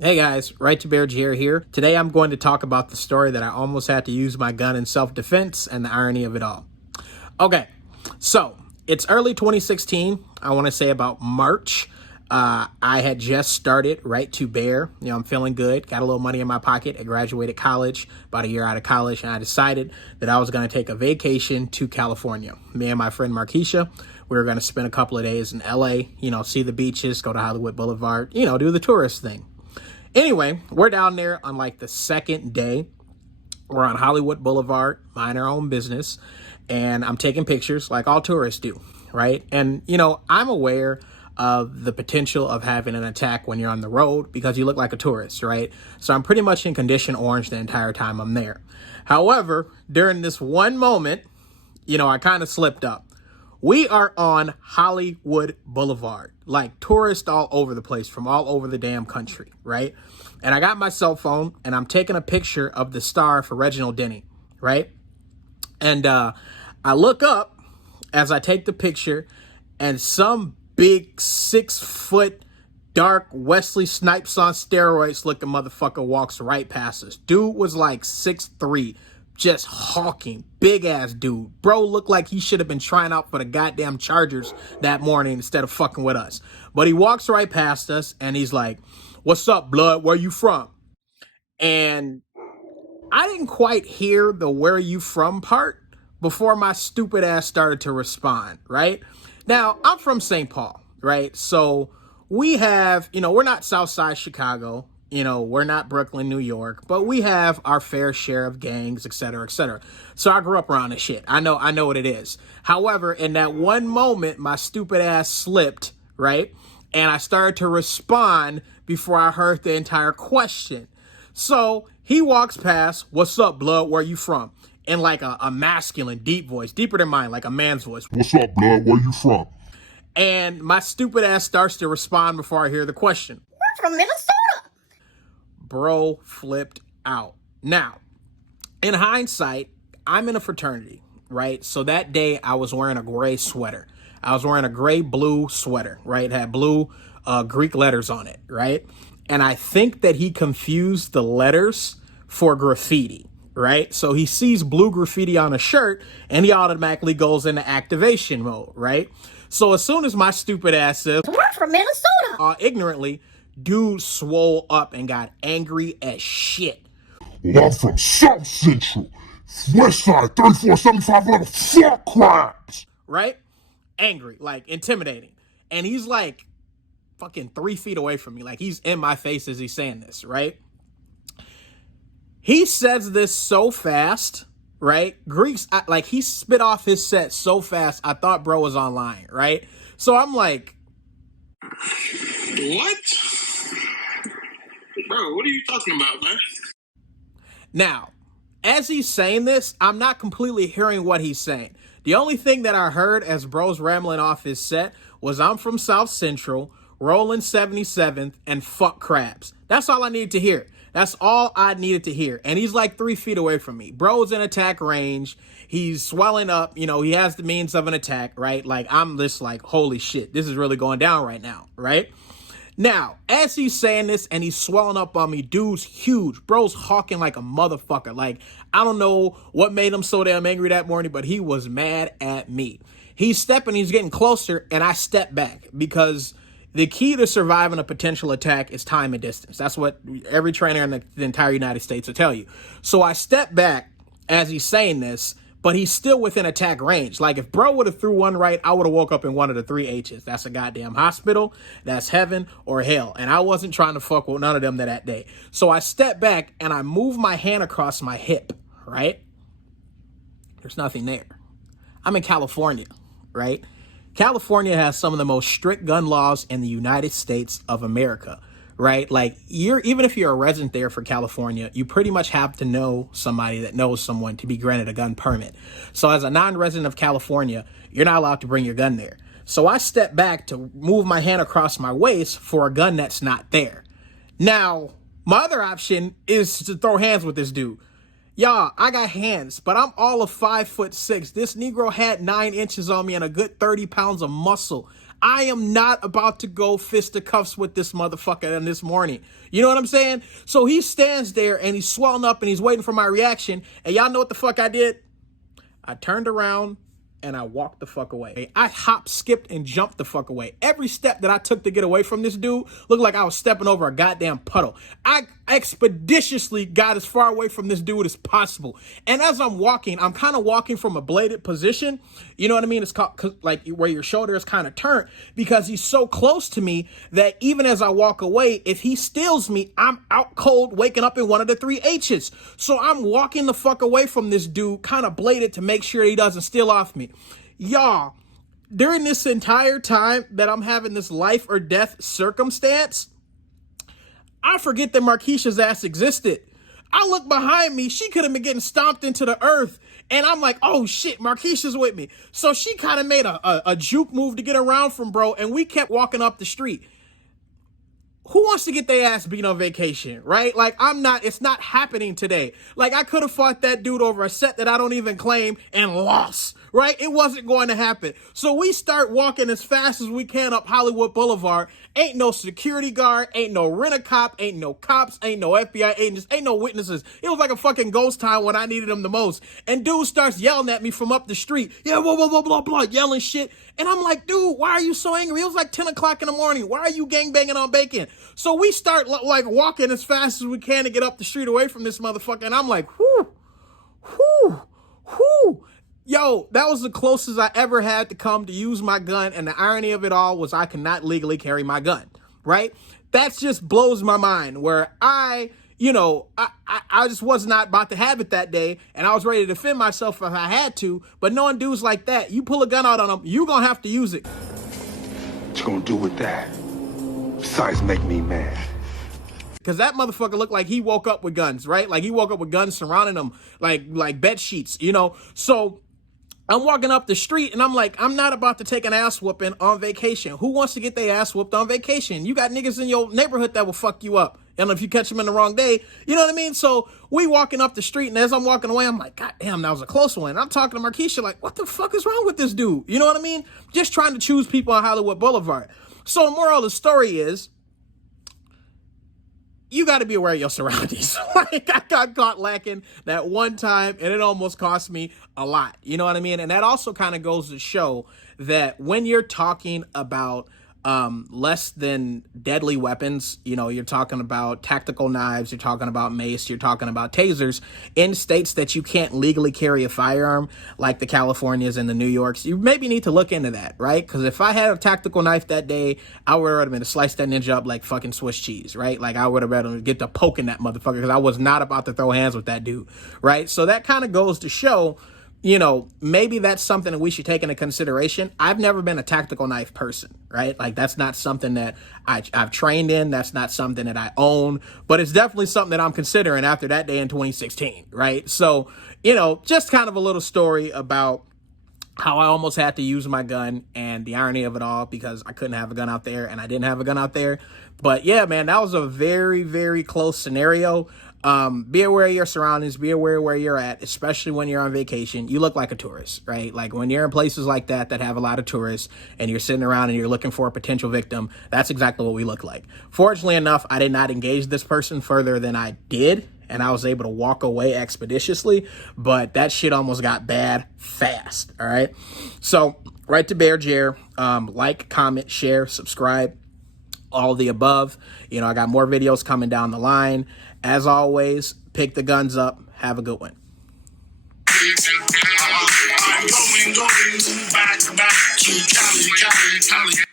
Hey guys, RightToBearJer here. Today I'm going to talk about the story that I almost had to use my gun in self-defense and the irony of it all. Okay, so it's early 2016. I want to say about March. I had just started Right2Bear. I'm feeling good. Got a little money in my pocket. I graduated college, about a year out of college, and I decided that I was going to take a vacation to California. Me and my friend Markeisha, we were going to spend a couple of days in LA, see the beaches, go to Hollywood Boulevard, do the tourist thing. Anyway, we're down there on like the second day. We're on Hollywood Boulevard, mind our own business, and I'm taking pictures like all tourists do, right? And, I'm aware of the potential of having an attack when you're on the road because you look like a tourist, right? So I'm pretty much in condition orange the entire time I'm there. However, during this one moment, I kind of slipped up. We are on Hollywood Boulevard, like tourists all over the place from all over the damn country, right? And I got my cell phone and I'm taking a picture of the star for Reginald Denny, right? And I look up as I take the picture and some big 6-foot dark Wesley Snipes on steroids looking motherfucker walks right past us. Dude was like 6'3", just hawking, big ass dude. Bro looked like he should have been trying out for the goddamn Chargers that morning instead of fucking with us. But he walks right past us and he's like, "What's up, blood? Where you from?" And I didn't quite hear the "where you from" part before my stupid ass started to respond, right? Now, I'm from St. Paul, right? So we have, we're not Southside Chicago. We're not Brooklyn, New York, but we have our fair share of gangs, et cetera, et cetera. So I grew up around this shit. I know what it is. However, in that one moment, my stupid ass slipped, right? And I started to respond before I heard the entire question. So he walks past, "What's up, blood? Where you from?" In like a masculine, deep voice, deeper than mine, like a man's voice. "What's up, blood? Where you from?" And my stupid ass starts to respond before I hear the question. "We're from Minnesota." Bro flipped out. Now, in hindsight, I'm in a fraternity, right? So that day I was wearing a gray sweater. I was wearing a gray-blue sweater, right? It had blue Greek letters on it, right? And I think that he confused the letters for graffiti, right? So he sees blue graffiti on a shirt and he automatically goes into activation mode, right? So as soon as my stupid ass says, "We're from Minnesota," ignorantly, dude swole up and got angry as shit. "Well, I'm from South Central, West Side, 3475 level, fuck crimes." Right? Angry, like intimidating. And he's like fucking 3 feet away from me. Like he's in my face as he's saying this, right? He says this so fast, right? Greeks, like he spit off his set so fast, I thought bro was online, right? So I'm like, "What? Bro, what are you talking about, man?" Now, as he's saying this, I'm not completely hearing what he's saying. The only thing that I heard as bro's rambling off his set was "I'm from South Central, rolling 77th, and fuck crabs." That's all I needed to hear. That's all I needed to hear. And he's like 3 feet away from me. Bro's in attack range. He's swelling up. He has the means of an attack, right? Like, I'm just like, holy shit, this is really going down right now, right? Now, as he's saying this and he's swelling up on me, dude's huge. Bro's hawking like a motherfucker. Like, I don't know what made him so damn angry that morning, but he was mad at me. He's getting closer, and I step back because the key to surviving a potential attack is time and distance. That's what every trainer in the entire United States will tell you. So I step back as he's saying this, but he's still within attack range. Like, if bro would have threw one right, I would have woke up in one of the 3 H's. That's a goddamn hospital, that's heaven, or hell. And I wasn't trying to fuck with none of them that day. So I step back and I move my hand across my hip, right? There's nothing there. I'm in California, right? California has some of the most strict gun laws in the United States of America, right? Like, even if you're a resident there for California, you pretty much have to know somebody that knows someone to be granted a gun permit. So as a non-resident of California, you're not allowed to bring your gun there. So I step back to move my hand across my waist for a gun that's not there. Now, my other option is to throw hands with this dude. Y'all, I got hands, but I'm all of 5'6". This Negro had 9 inches on me and a good 30 pounds of muscle. I am not about to go fisticuffs with this motherfucker in this morning. You know what I'm saying? So he stands there and he's swelling up and he's waiting for my reaction. And y'all know what the fuck I did? I turned around and I walked the fuck away. I hopped, skipped, and jumped the fuck away. Every step that I took to get away from this dude looked like I was stepping over a goddamn puddle. I expeditiously got as far away from this dude as possible. And as I'm walking, I'm kind of walking from a bladed position. You know what I mean? It's called, like, where your shoulder is kind of turned, because he's so close to me that even as I walk away, if he steals me, I'm out cold, waking up in one of the 3 H's. So I'm walking the fuck away from this dude, kind of bladed, to make sure he doesn't steal off me. Y'all, during this entire time that I'm having this life or death circumstance, I forget that Marquisha's ass existed. I look behind me, she could have been getting stomped into the earth. And I'm like, oh shit, Marquisha's with me. So she kind of made a juke move to get around from bro, and we kept walking up the street. Who wants to get their ass beat on vacation, right? Like, it's not happening today. Like, I could have fought that dude over a set that I don't even claim and lost, right? It wasn't going to happen. So we start walking as fast as we can up Hollywood Boulevard. Ain't no security guard, ain't no rent-a-cop, ain't no cops, ain't no FBI agents, ain't no witnesses. It was like a fucking ghost town when I needed them the most. And dude starts yelling at me from up the street. Yeah, blah, blah, blah, blah, blah, yelling shit. And I'm like, dude, why are you so angry? It was like 10 o'clock in the morning. Why are you gangbanging on bacon? So we start like walking as fast as we can to get up the street away from this motherfucker. And I'm like, whoo, whoo, whoo. Yo, that was the closest I ever had to come to use my gun. And the irony of it all was I cannot legally carry my gun, right? That just blows my mind, where I just was not about to have it that day. And I was ready to defend myself if I had to. But knowing dudes like that, you pull a gun out on them, you gonna have to use it. What you gonna do with that? Besides make me mad. Because that motherfucker looked like he woke up with guns, right? Like he woke up with guns surrounding him, like bed sheets, you know? So I'm walking up the street and I'm like, I'm not about to take an ass whooping on vacation. Who wants to get their ass whooped on vacation? You got niggas in your neighborhood that will fuck you up. And if you catch them in the wrong day, you know what I mean? So we walking up the street, and as I'm walking away, I'm like, God damn, that was a close one. And I'm talking to Marquisha like, what the fuck is wrong with this dude? You know what I mean? Just trying to choose people on Hollywood Boulevard. So the moral of the story is, you got to be aware of your surroundings. Like, I got caught lacking that one time, and it almost cost me a lot. You know what I mean? And that also kind of goes to show that when you're talking about less than deadly weapons, you know, you're talking about tactical knives, you're talking about mace, you're talking about tasers, in states that you can't legally carry a firearm, like the Californias and the New Yorks, you maybe need to look into that, right? Because if I had a tactical knife that day, I would have been to slice that ninja up like fucking Swiss cheese, right? Like, I would have been able to get to poking that motherfucker, because I was not about to throw hands with that dude, right? So that kind of goes to show, you know, maybe that's something that we should take into consideration. I've never been a tactical knife person, right? Like, that's not something that I've trained in. That's not something that I own, but it's definitely something that I'm considering after that day in 2016, right? So, you know, just kind of a little story about how I almost had to use my gun and the irony of it all, because I couldn't have a gun out there and I didn't have a gun out there. But yeah, man, that was a very, very close scenario. Be aware of your surroundings, be aware of where you're at, especially when you're on vacation. You look like a tourist, right? Like, when you're in places like that have a lot of tourists and you're sitting around and you're looking for a potential victim, that's exactly what we look like. Fortunately enough, I did not engage this person further than I did, and I was able to walk away expeditiously, but that shit almost got bad fast, all right? So, RightToBearJer, like, comment, share, subscribe, all of the above. You know, I got more videos coming down the line. As always, pick the guns up. Have a good one. I'm going back to Cali.